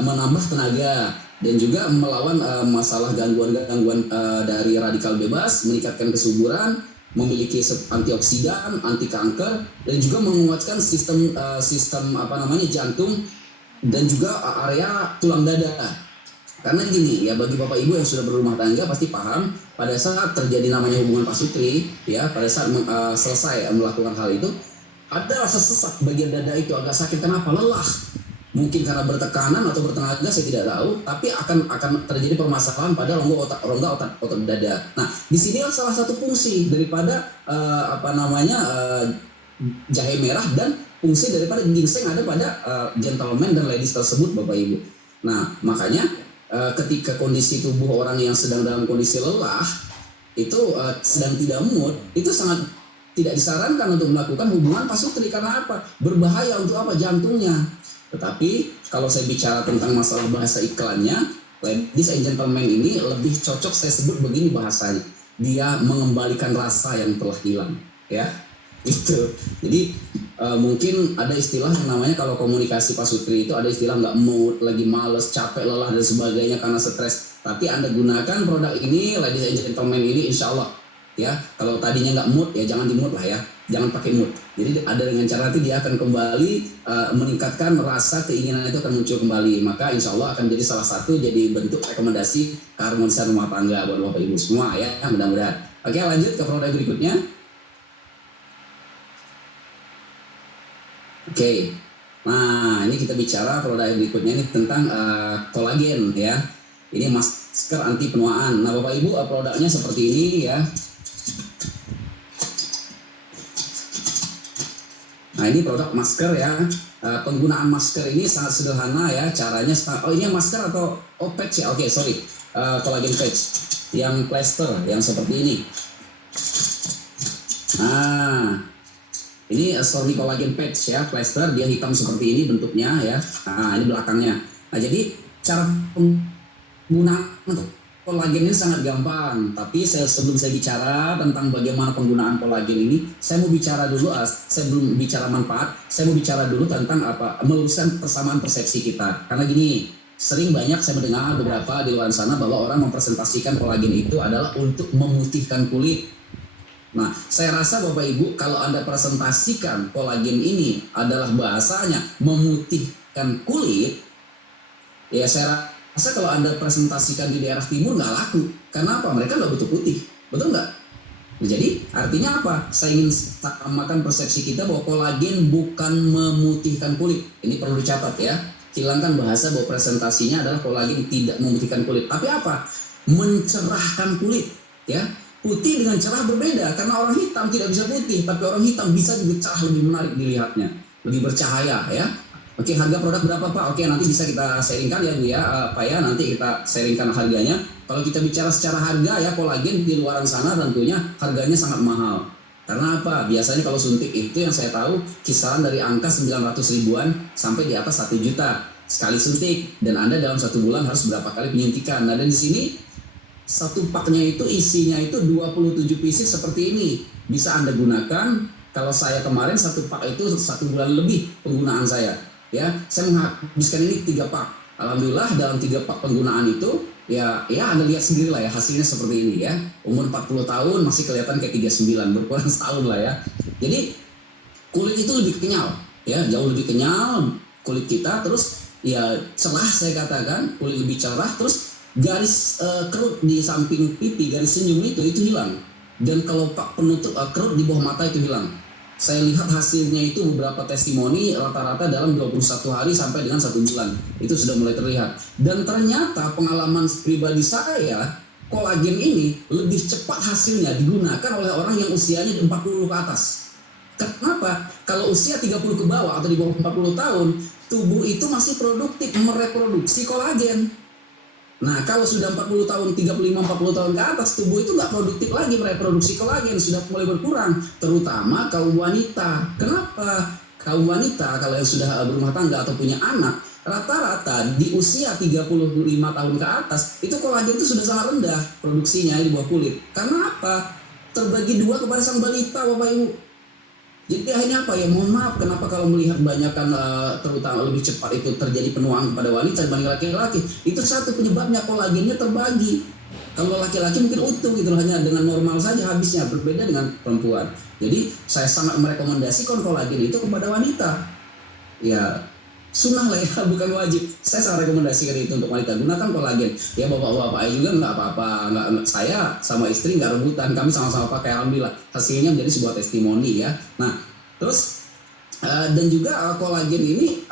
menambah tenaga dan juga melawan masalah gangguan-gangguan dari radikal bebas, meningkatkan kesuburan, memiliki antioksidan, anti kanker, dan juga menguatkan sistem jantung dan juga area tulang dada. Karena gini ya, bagi Bapak Ibu yang sudah berumah tangga pasti paham pada saat terjadi namanya hubungan pasutri ya, pada saat selesai melakukan hal itu ada rasa sesak bagian dada itu agak sakit. Kenapa? Lelah. Mungkin karena bertekanan atau bertenaga, saya tidak tahu, tapi akan terjadi permasalahan pada rongga otot dada. Nah, di sinilah salah satu fungsi daripada jahe merah dan fungsi daripada ginseng ada pada gentleman dan ladies tersebut, Bapak Ibu. Nah, makanya ketika kondisi tubuh orang yang sedang dalam kondisi lelah itu sedang tidak mood, itu sangat tidak disarankan untuk melakukan hubungan pasutri. Karena apa? Berbahaya untuk apa? Jantungnya. Tetapi kalau saya bicara tentang masalah bahasa iklannya, ladies and gentlemen ini lebih cocok saya sebut begini bahasanya, dia mengembalikan rasa yang telah hilang, ya. Itu. Jadi mungkin ada istilah yang namanya kalau komunikasi pasutri itu ada istilah nggak mood, lagi males, capek, lelah dan sebagainya karena stres. Tapi Anda gunakan produk ini, ladies and gentlemen ini, insya Allah ya. Kalau tadinya nggak mood ya jangan di mood lah ya, jangan pakai mood. Jadi ada dengan cara nanti dia akan kembali meningkatkan rasa keinginan itu akan muncul kembali. Maka insya Allah akan jadi salah satu jadi bentuk rekomendasi keharmonisan rumah tangga buat Bapak Ibu semua ya, mudah-mudahan. Oke, lanjut ke produk berikutnya. Oke, nah ini kita bicara produk berikutnya ini tentang kolagen ya. Ini masker anti penuaan. Nah Bapak Ibu, produknya seperti ini ya. Nah ini produk masker ya. Penggunaan masker ini sangat sederhana ya. Caranya, oh ini masker atau patch ya? Oke, sorry, kolagen patch yang plaster yang seperti ini. Nah, ini Stormy Collagen Patch ya, plaster, dia hitam seperti ini bentuknya ya. Nah, ini belakangnya. Nah, jadi cara penggunaan kolagen ini sangat gampang. Tapi sebelum saya bicara tentang bagaimana penggunaan kolagen ini, saya mau bicara dulu, saya belum bicara manfaat, saya mau bicara dulu tentang meluruskan persamaan persepsi kita. Karena gini, sering banyak saya mendengar beberapa di luar sana bahwa orang mempresentasikan kolagen itu adalah untuk memutihkan kulit. Nah, saya rasa Bapak Ibu kalau Anda presentasikan kolagen ini adalah bahasanya memutihkan kulit, ya saya rasa kalau Anda presentasikan di daerah timur nggak laku. Karena apa? Mereka nggak butuh putih, betul nggak? Nah, jadi artinya apa? Saya ingin samakan persepsi kita bahwa kolagen bukan memutihkan kulit. Ini perlu dicatat ya. Hilangkan bahasa bahwa presentasinya adalah kolagen tidak memutihkan kulit. Tapi apa? Mencerahkan kulit, ya. Putih dengan cerah berbeda, karena orang hitam tidak bisa putih, tapi orang hitam bisa juga cerah, lebih menarik dilihatnya, lebih bercahaya ya. Oke, harga produk berapa Pak? Oke, nanti bisa kita sharingkan ya Bu ya, Pak ya, nanti kita sharingkan harganya. Kalau kita bicara secara harga ya, kolagen di luaran sana tentunya harganya sangat mahal. Karena apa? Biasanya kalau suntik itu yang saya tahu kisaran dari angka 900 ribuan sampai di atas 1 juta sekali suntik, dan Anda dalam 1 bulan harus berapa kali penyuntikan. Nah, dan di sini satu paknya itu isinya itu 27 pieces seperti ini. Bisa Anda gunakan. Kalau saya kemarin satu pak itu 1 bulan lebih penggunaan saya. Ya, saya menghabiskan ini 3 pak. Alhamdulillah dalam 3 pak penggunaan itu ya Anda lihat sendiri lah ya hasilnya seperti ini ya. Umur 40 tahun masih kelihatan kayak 39, berkurang setahun lah ya. Jadi kulit itu lebih kenyal ya, jauh lebih kenyal kulit kita. Terus ya cerah, saya katakan kulit lebih cerah. Terus garis kerut di samping pipi, garis senyum itu hilang. Dan kelopak penutup kerut di bawah mata itu hilang. Saya lihat hasilnya itu beberapa testimoni rata-rata dalam 21 hari sampai dengan 1 bulan. Itu sudah mulai terlihat. Dan ternyata pengalaman pribadi saya, kolagen ini lebih cepat hasilnya digunakan oleh orang yang usianya 40 ke atas. Kenapa? Kalau usia 30 ke bawah atau di bawah 40 tahun, tubuh itu masih produktif mereproduksi kolagen. Nah, kalau sudah 40 tahun, 35-40 tahun ke atas, tubuh itu nggak produktif lagi mereproduksi kolagen, sudah mulai berkurang, terutama kaum wanita. Kenapa? Kaum wanita kalau yang sudah berumah tangga atau punya anak, rata-rata di usia 35 tahun ke atas, itu kolagen itu sudah sangat rendah produksinya di bawah kulit. Karena apa? Terbagi 2 kepada sang balita, Bapak Ibu. Jadi akhirnya apa ya, mohon maaf kenapa kalau melihat banyakkan terutama lebih cepat itu terjadi penuaan kepada wanita dibanding laki-laki. Itu satu penyebabnya, kolagennya terbagi. Kalau laki-laki mungkin utuh gitu, hanya dengan normal saja habisnya, berbeda dengan perempuan. Jadi saya sangat merekomendasikan kolagen itu kepada wanita. Ya, sunnah lah ya, bukan wajib. Saya sangat rekomendasikan itu untuk wanita, gunakan kolagen. Ya bapak-bapak juga nggak apa-apa, nggak, saya sama istri nggak rebutan, kami sama-sama pakai, alhamdulillah hasilnya menjadi sebuah testimoni ya. Nah terus dan juga kolagen ini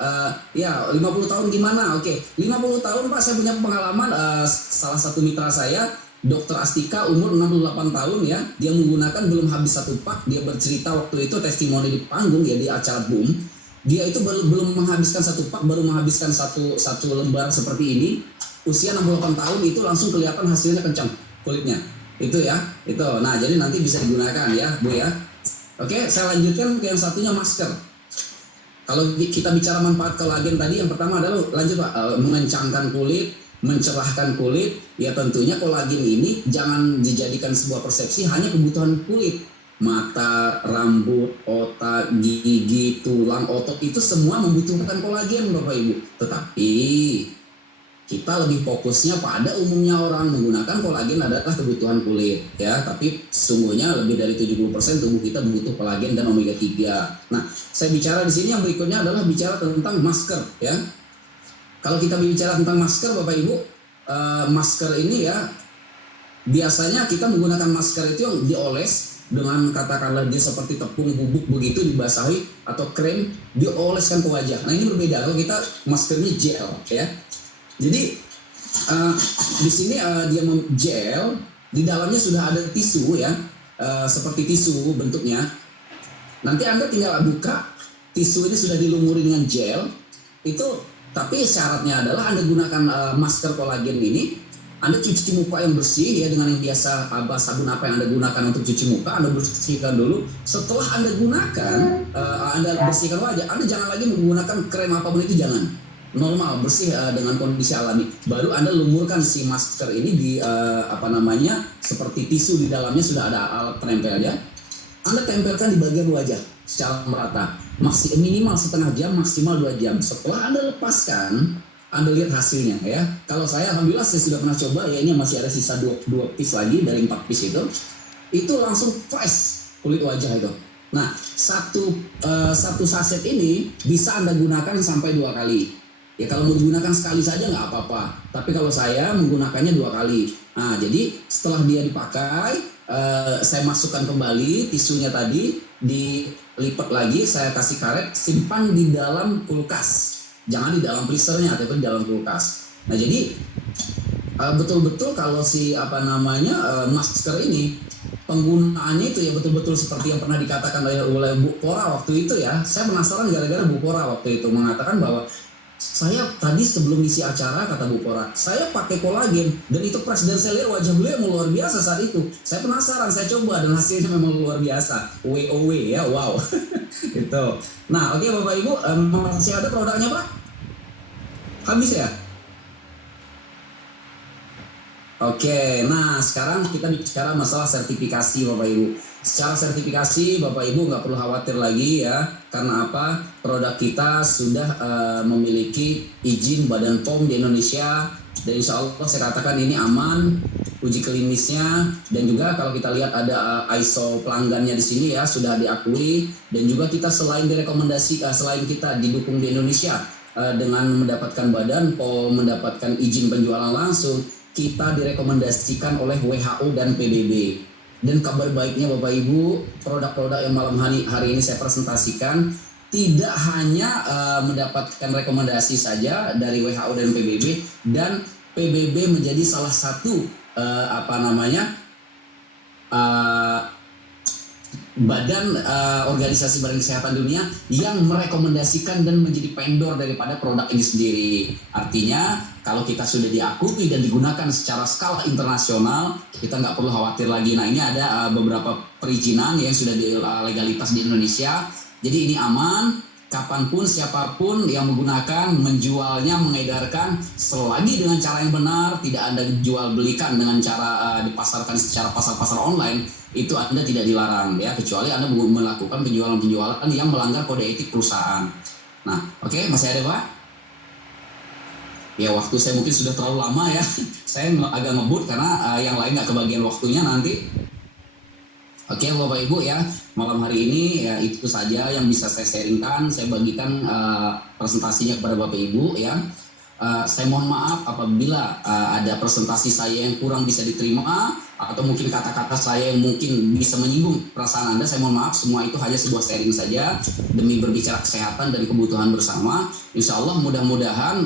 ya 50 tahun gimana? Oke, 50 tahun Pak, saya punya pengalaman, salah satu mitra saya Dokter Astika umur 68 tahun ya, dia menggunakan belum habis satu pak, dia bercerita waktu itu testimoni di panggung ya di acara Boom, dia itu belum menghabiskan satu pak, baru menghabiskan satu lembar seperti ini, usia 68 tahun itu langsung kelihatan hasilnya kencang kulitnya, itu ya, itu. Nah jadi nanti bisa digunakan ya Bu ya. Oke, saya lanjutkan ke yang satunya, masker. Kalau kita bicara manfaat kolagen tadi, yang pertama adalah lanjut Pak, mengencangkan kulit, mencerahkan kulit. Ya tentunya kolagen ini jangan dijadikan sebuah persepsi hanya kebutuhan kulit. Mata, rambut, otak, gigi, tulang, otot itu semua membutuhkan kolagen Bapak Ibu. Tetapi kita lebih fokusnya pada umumnya orang menggunakan kolagen adalah kebutuhan kulit ya, tapi sesungguhnya lebih dari 70% tubuh kita butuh kolagen dan omega 3. Nah, saya bicara di sini yang berikutnya adalah bicara tentang masker ya. Kalau kita bicara tentang masker Bapak Ibu, masker ini ya biasanya kita menggunakan masker itu yang dioles dengan katakanlah dia seperti tepung bubuk begitu, dibasahi atau krem dioleskan ke wajah. Nah, ini berbeda kalau kita maskernya gel ya. Jadi di sini dia gel, di dalamnya sudah ada tisu ya, seperti tisu bentuknya. Nanti Anda tinggal buka, tisu ini sudah dilumuri dengan gel itu, tapi syaratnya adalah Anda gunakan masker kolagen ini, Anda cuci muka yang bersih ya dengan yang biasa, sabun apa yang Anda gunakan untuk cuci muka, Anda bersihkan dulu. Setelah Anda gunakan, Anda bersihkan wajah, Anda jangan lagi menggunakan krem apapun itu, jangan. Normal, bersih dengan kondisi alami. Baru Anda lumurkan si masker ini di seperti tisu, di dalamnya sudah ada alat penempelnya. Anda tempelkan di bagian wajah secara merata, minimal setengah jam, maksimal 2 jam. Setelah Anda lepaskan, Anda lihat hasilnya ya. Kalau saya alhamdulillah saya sudah pernah coba ya, ini masih ada sisa 2 piece lagi dari 4 piece itu langsung fresh kulit wajah itu. Nah, satu saset ini bisa Anda gunakan sampai 2 kali. Ya kalau mau digunakan sekali saja nggak apa-apa, tapi kalau saya menggunakannya 2 kali. Nah jadi setelah dia dipakai, saya masukkan kembali tisunya tadi, dilipat lagi, saya kasih karet, simpan di dalam kulkas, jangan di dalam freezernya, tapi di dalam kulkas. Nah jadi betul-betul kalau masker ini penggunaannya itu ya betul-betul seperti yang pernah dikatakan oleh Bu Pora waktu itu ya. Saya penasaran gara-gara Bu Pora waktu itu mengatakan bahwa saya tadi sebelum isi acara, kata Bu Pora, saya pakai kolagen dan itu fresh, dan saya lihat wajah beliau yang luar biasa saat itu. Saya penasaran, saya coba dan hasilnya memang luar biasa. WOW ya, wow. Itu. Nah, oke Bapak Ibu, masih ada produknya Pak? Habis ya? Oke, nah sekarang kita bicara masalah sertifikasi Bapak Ibu. Secara sertifikasi Bapak Ibu nggak perlu khawatir lagi ya. Karena apa? Produk kita sudah memiliki izin Badan POM di Indonesia. Dan insya Allah saya katakan ini aman, uji klinisnya. Dan juga kalau kita lihat ada ISO pelanggannya di sini ya, sudah diakui. Dan juga kita selain kita didukung di Indonesia dengan mendapatkan Badan POM, mendapatkan izin penjualan langsung, kita direkomendasikan oleh WHO dan PBB. Dan kabar baiknya Bapak Ibu, produk-produk yang malam hari ini saya presentasikan tidak hanya mendapatkan rekomendasi saja dari WHO dan PBB, dan PBB menjadi salah satu organisasi Badan Kesehatan Dunia yang merekomendasikan dan menjadi vendor daripada produk ini sendiri. Artinya kalau kita sudah diakui dan digunakan secara skala internasional, kita nggak perlu khawatir lagi. Nah ini ada beberapa perizinan yang sudah legalitas di Indonesia. Jadi ini aman, kapanpun siapapun yang menggunakan, menjualnya, mengedarkan, selagi dengan cara yang benar, tidak Anda jual belikan dengan cara dipasarkan secara pasar-pasar online, itu Anda tidak dilarang ya, kecuali Anda melakukan penjualan-penjualan yang melanggar kode etik perusahaan. Nah, oke, masih ada Pak? Ya waktu saya mungkin sudah terlalu lama ya, saya agak ngebut karena yang lain nggak kebagian waktunya nanti. Oke Bapak Ibu ya, malam hari ini ya itu saja yang bisa saya sharingkan, saya bagikan presentasinya kepada Bapak Ibu ya. Saya mohon maaf apabila ada presentasi saya yang kurang bisa diterima atau mungkin kata-kata saya yang mungkin bisa menyinggung perasaan Anda, saya mohon maaf, semua itu hanya sebuah sharing saja demi berbicara kesehatan dan kebutuhan bersama. Insya Allah mudah-mudahan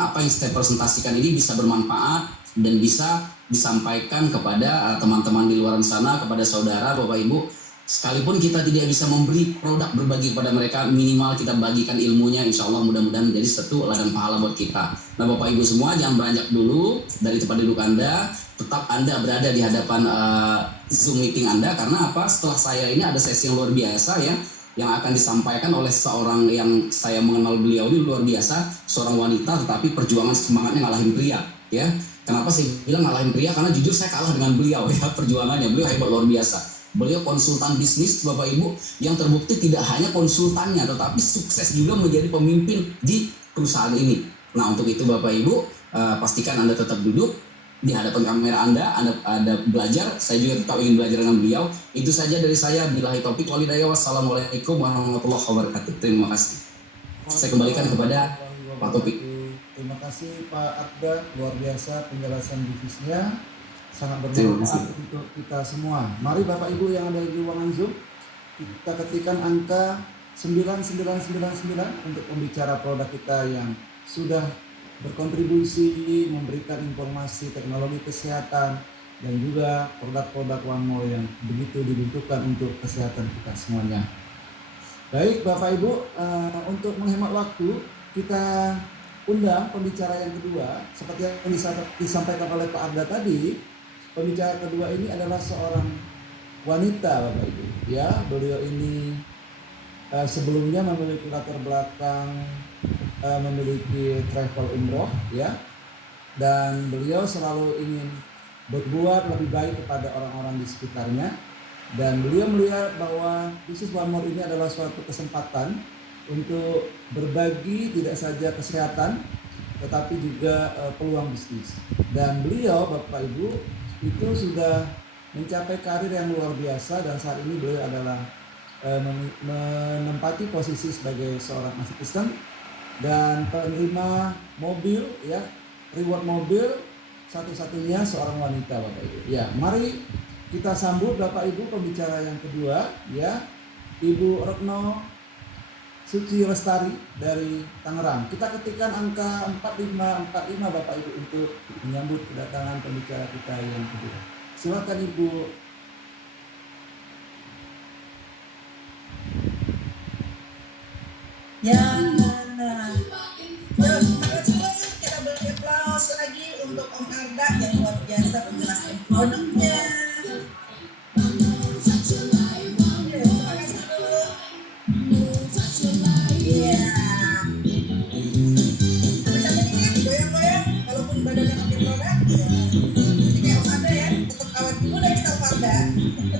apa yang saya presentasikan ini bisa bermanfaat dan bisa disampaikan kepada teman-teman di luar sana, kepada saudara, Bapak Ibu. Sekalipun kita tidak bisa memberi produk berbagi kepada mereka, minimal kita bagikan ilmunya, insya Allah mudah-mudahan menjadi satu ladang pahala buat kita. Nah Bapak Ibu semua jangan beranjak dulu dari tempat duduk Anda, tetap Anda berada di hadapan Zoom meeting Anda, karena apa? Setelah saya ini ada sesi yang luar biasa ya, yang akan disampaikan oleh seorang yang saya mengenal beliau ini luar biasa, seorang wanita tetapi perjuangan semangatnya ngalahin pria ya. Kenapa saya bilang ngalahin pria? Karena jujur saya kalah dengan beliau ya, perjuangannya beliau hebat luar biasa. Beliau konsultan bisnis Bapak Ibu yang terbukti tidak hanya konsultannya tetapi sukses juga menjadi pemimpin di perusahaan ini. Nah untuk itu Bapak Ibu pastikan Anda tetap duduk di hadapan kamera Anda belajar. Saya juga tetap ingin belajar dengan beliau. Itu saja dari saya. Billahi taufik wal hidayah. Wassalamualaikum warahmatullahi wabarakatuh. Terima kasih. Saya kembalikan kepada Pak Topik. Terima kasih Pak Akbar, luar biasa penjelasan bisnisnya. Sangat bermanfaat untuk kita semua. Mari Bapak Ibu yang ada di ruangan Zoom, kita ketikkan angka 9999 untuk pembicara produk kita yang sudah berkontribusi memberikan informasi teknologi kesehatan dan juga produk-produk One More yang begitu dibutuhkan untuk kesehatan kita semuanya. Baik Bapak Ibu, untuk menghemat waktu kita undang pembicara yang kedua. Seperti yang disampaikan oleh Pak Arda tadi, pembicara kedua ini adalah seorang wanita Bapak Ibu ya. Beliau ini sebelumnya memiliki latar belakang memiliki travel umroh ya, dan beliau selalu ingin berbuat lebih baik kepada orang-orang di sekitarnya, dan beliau melihat bahwa bisnis One More ini adalah suatu kesempatan untuk berbagi tidak saja kesehatan tetapi juga peluang bisnis. Dan beliau Bapak Ibu itu sudah mencapai karir yang luar biasa, dan saat ini beliau adalah menempati posisi sebagai seorang asisten dan penerima mobil ya, reward mobil satu-satunya seorang wanita Bapak Ibu. Ya, mari kita sambut Bapak Ibu pembicara yang kedua ya, Ibu Retno Suci Lestari dari Tangerang. Kita ketikkan angka 4545 Bapak Ibu untuk menyambut kedatangan pembicara kita yang kedua. Silakan Ibu. Ya, nah. Kita beri aplaus lagi untuk Om Arda yang luar biasa menjelaskan produknya,